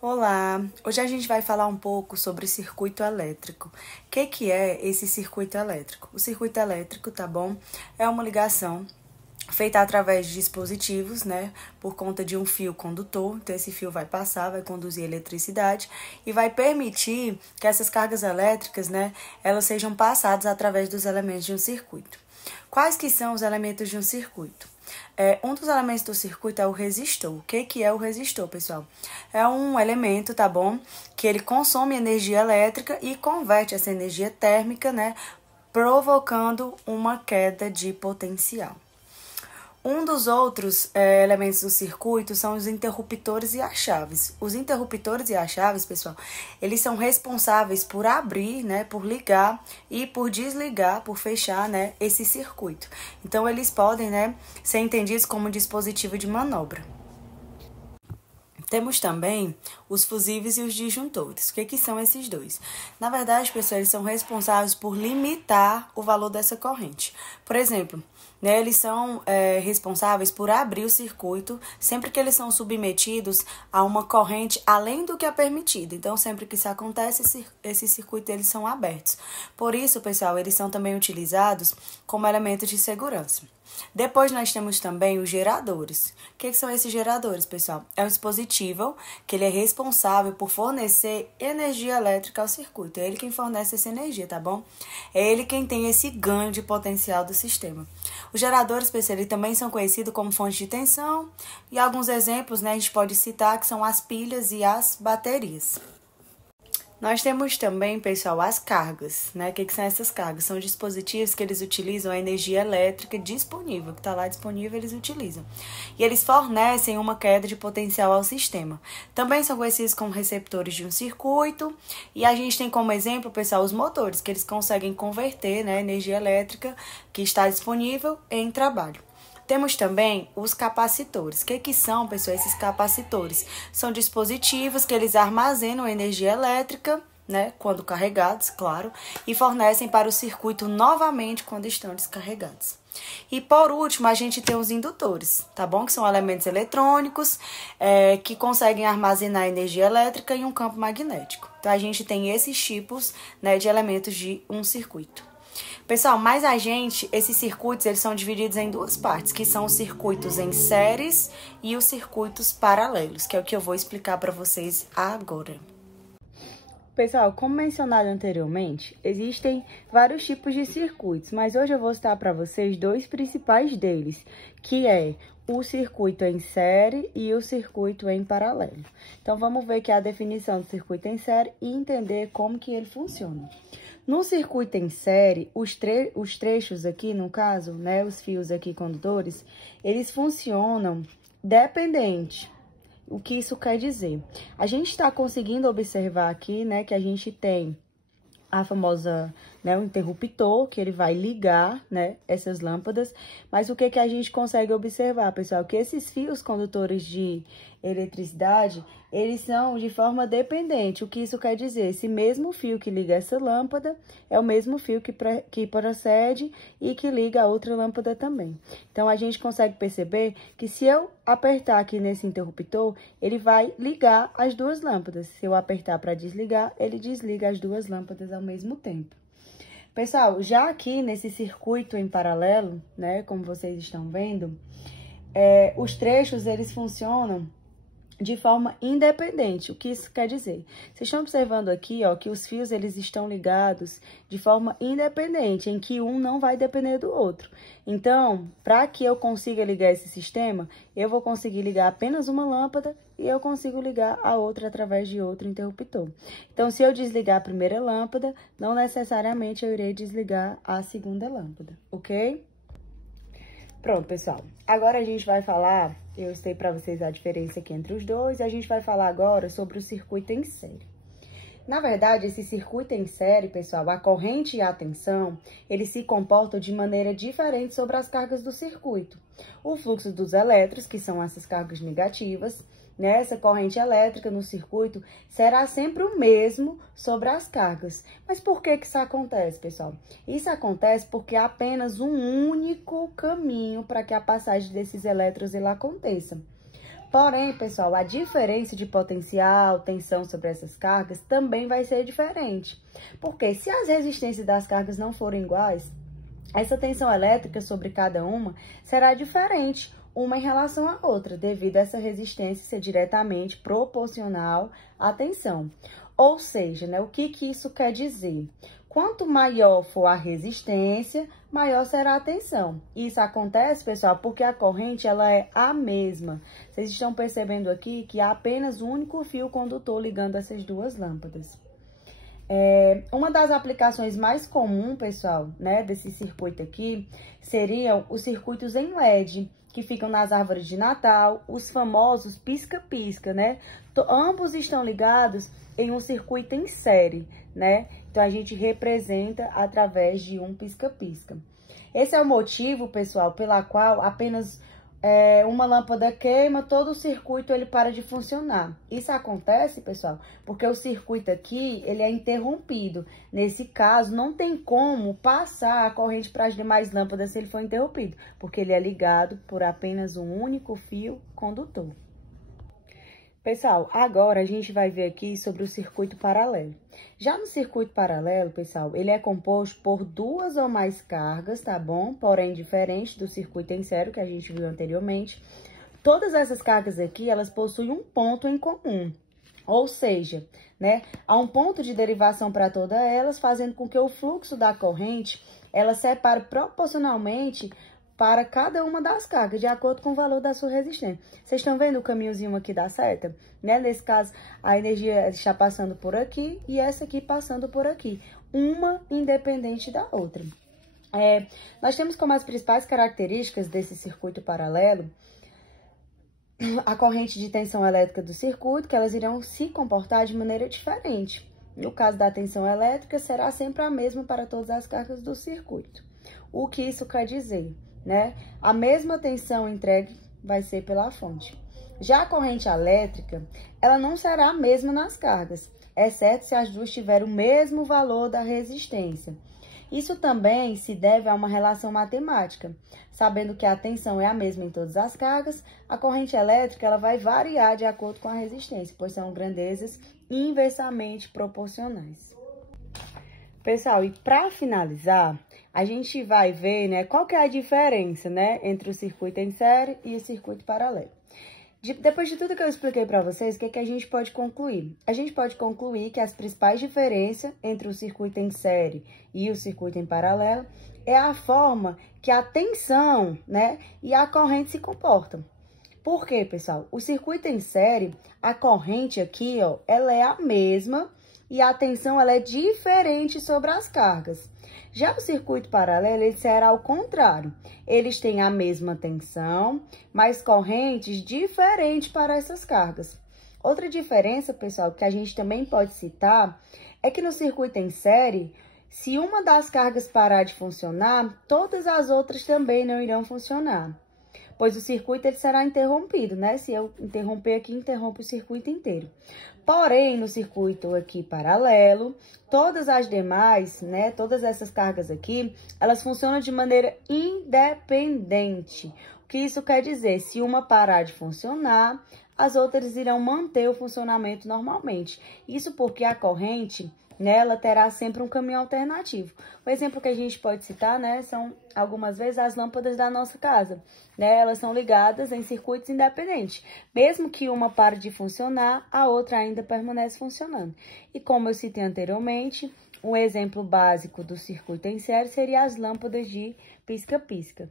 Olá! Hoje a gente vai falar um pouco sobre o circuito elétrico. O que é esse circuito elétrico? O circuito elétrico, tá bom? É uma ligação feita através de dispositivos, né? Por conta de um fio condutor. Então, esse fio vai passar, vai conduzir eletricidade e vai permitir que essas cargas elétricas, né? Elas sejam passadas através dos elementos de um circuito. Quais que são os elementos de um circuito? Um dos elementos do circuito é o resistor. O que é o resistor, pessoal? É um elemento, tá bom? Que ele consome energia elétrica e converte essa energia térmica, né? Provocando uma queda de potencial. Um dos outros elementos do circuito são os interruptores e as chaves. Os interruptores e as chaves, pessoal, eles são responsáveis por abrir, né, por ligar e por desligar, por fechar, né, esse circuito. Então, eles podem, né, ser entendidos como dispositivo de manobra. Temos também os fusíveis e os disjuntores. O que são esses dois? Na verdade, pessoal, eles são responsáveis por limitar o valor dessa corrente. Por exemplo, né, eles são responsáveis por abrir o circuito sempre que eles são submetidos a uma corrente além do que é permitido. Então, sempre que isso acontece, esses circuitos eles são abertos. Por isso, pessoal, eles são também utilizados como elementos de segurança. Depois nós temos também os geradores. O que são esses geradores, pessoal? É um dispositivo que ele é responsável por fornecer energia elétrica ao circuito. É ele quem fornece essa energia, tá bom? É ele quem tem esse ganho de potencial do sistema. Os geradores, pessoal, eles também são conhecidos como fonte de tensão. E alguns exemplos, né, a gente pode citar que são as pilhas e as baterias. Nós temos também, pessoal, as cargas, né? O que são essas cargas? São dispositivos que eles utilizam a energia elétrica disponível, que está lá disponível, eles utilizam. E eles fornecem uma queda de potencial ao sistema. Também são conhecidos como receptores de um circuito. E a gente tem como exemplo, pessoal, os motores, que eles conseguem converter, né, energia elétrica que está disponível em trabalho. Temos também os capacitores. O que são, pessoal, esses capacitores? São dispositivos que eles armazenam energia elétrica, né, quando carregados, claro, e fornecem para o circuito novamente quando estão descarregados. E por último, a gente tem os indutores, tá bom? Que são elementos eletrônicos que conseguem armazenar energia elétrica em um campo magnético. Então, a gente tem esses tipos, né, de elementos de um circuito. Pessoal, esses circuitos, eles são divididos em duas partes, que são os circuitos em séries e os circuitos paralelos, que é o que eu vou explicar para vocês agora. Pessoal, como mencionado anteriormente, existem vários tipos de circuitos, mas hoje eu vou citar para vocês dois principais deles, que é o circuito em série e o circuito em paralelo. Então, vamos ver aqui a definição do circuito em série e entender como que ele funciona. No circuito em série, os trechos aqui, no caso, né, os fios aqui condutores, eles funcionam dependente. O que isso quer dizer? A gente está conseguindo observar aqui, né, que a gente tem a famosa, né, o interruptor, que ele vai ligar, né, essas lâmpadas. Mas o que a gente consegue observar, pessoal? Que esses fios condutores de eletricidade, eles são de forma dependente. O que isso quer dizer? Esse mesmo fio que liga essa lâmpada é o mesmo fio que procede e que liga a outra lâmpada também. Então, a gente consegue perceber que se eu apertar aqui nesse interruptor, ele vai ligar as duas lâmpadas. Se eu apertar para desligar, ele desliga as duas lâmpadas ao mesmo tempo. Pessoal, já aqui nesse circuito em paralelo, né, como vocês estão vendo, os trechos, eles funcionam de forma independente. O que isso quer dizer? Vocês estão observando aqui, ó, que os fios, eles estão ligados de forma independente, em que um não vai depender do outro. Então, para que eu consiga ligar esse sistema, eu vou conseguir ligar apenas uma lâmpada e eu consigo ligar a outra através de outro interruptor. Então, se eu desligar a primeira lâmpada, não necessariamente eu irei desligar a segunda lâmpada, ok? Pronto, pessoal. Agora a gente vai falar, eu citei para vocês a diferença aqui entre os dois, e a gente vai falar agora sobre o circuito em série. Na verdade, esse circuito em série, pessoal, a corrente e a tensão, eles se comportam de maneira diferente sobre as cargas do circuito. O fluxo dos elétrons, que são essas cargas negativas, nessa corrente elétrica no circuito, será sempre o mesmo sobre as cargas. Mas por que isso acontece, pessoal? Isso acontece porque há apenas um único caminho para que a passagem desses elétrons aconteça. Porém, pessoal, a diferença de potencial, tensão sobre essas cargas também vai ser diferente. Porque se as resistências das cargas não forem iguais, essa tensão elétrica sobre cada uma será diferente, uma em relação à outra, devido a essa resistência ser diretamente proporcional à tensão. Ou seja, né, o que isso quer dizer? Quanto maior for a resistência, maior será a tensão. Isso acontece, pessoal, porque a corrente ela é a mesma. Vocês estão percebendo aqui que há apenas um único fio condutor ligando essas duas lâmpadas. Uma das aplicações mais comuns, pessoal, né, desse circuito aqui, seriam os circuitos em LED, que ficam nas árvores de Natal, os famosos pisca-pisca, né? Ambos estão ligados em um circuito em série, né? Então, a gente representa através de um pisca-pisca. Esse é o motivo, pessoal, pela qual apenas uma lâmpada queima, todo o circuito ele para de funcionar. Isso acontece, pessoal, porque o circuito aqui, ele é interrompido. Nesse caso, não tem como passar a corrente para as demais lâmpadas se ele for interrompido, porque ele é ligado por apenas um único fio condutor. Pessoal, agora a gente vai ver aqui sobre o circuito paralelo. Já no circuito paralelo, pessoal, ele é composto por duas ou mais cargas, tá bom? Porém, diferente do circuito em série que a gente viu anteriormente. Todas essas cargas aqui, elas possuem um ponto em comum. Ou seja, né, há um ponto de derivação para todas elas, fazendo com que o fluxo da corrente, ela separe proporcionalmente para cada uma das cargas, de acordo com o valor da sua resistência. Vocês estão vendo o caminhozinho aqui da seta? Né? Nesse caso, a energia está passando por aqui e essa aqui passando por aqui. Uma independente da outra. Nós temos como as principais características desse circuito paralelo a corrente de tensão elétrica do circuito, que elas irão se comportar de maneira diferente. No caso da tensão elétrica, será sempre a mesma para todas as cargas do circuito. O que isso quer dizer? Né? A mesma tensão entregue vai ser pela fonte. Já a corrente elétrica, ela não será a mesma nas cargas, exceto se as duas tiverem o mesmo valor da resistência. Isso também se deve a uma relação matemática. Sabendo que a tensão é a mesma em todas as cargas, a corrente elétrica ela vai variar de acordo com a resistência, pois são grandezas inversamente proporcionais. Pessoal, e para finalizar, a gente vai ver, né, qual que é a diferença, né, entre o circuito em série e o circuito paralelo. Depois de tudo que eu expliquei para vocês, o que a gente pode concluir? A gente pode concluir que as principais diferenças entre o circuito em série e o circuito em paralelo é a forma que a tensão, né, e a corrente se comportam. Por quê, pessoal? O circuito em série, a corrente aqui, ó, ela é a mesma e a tensão ela é diferente sobre as cargas. Já o circuito paralelo, ele será ao contrário. Eles têm a mesma tensão, mas correntes diferentes para essas cargas. Outra diferença, pessoal, que a gente também pode citar, é que no circuito em série, se uma das cargas parar de funcionar, todas as outras também não irão funcionar. Pois o circuito ele será interrompido, né? Se eu interromper aqui, interrompe o circuito inteiro. Porém, no circuito aqui paralelo, todas as demais, né? Todas essas cargas aqui, elas funcionam de maneira independente. O que isso quer dizer? Se uma parar de funcionar, as outras irão manter o funcionamento normalmente. Isso porque a corrente, né, ela terá sempre um caminho alternativo. O exemplo que a gente pode citar, né, são algumas vezes as lâmpadas da nossa casa, né, elas são ligadas em circuitos independentes. Mesmo que uma pare de funcionar, a outra ainda permanece funcionando. E como eu citei anteriormente, um exemplo básico do circuito em série seria as lâmpadas de pisca-pisca.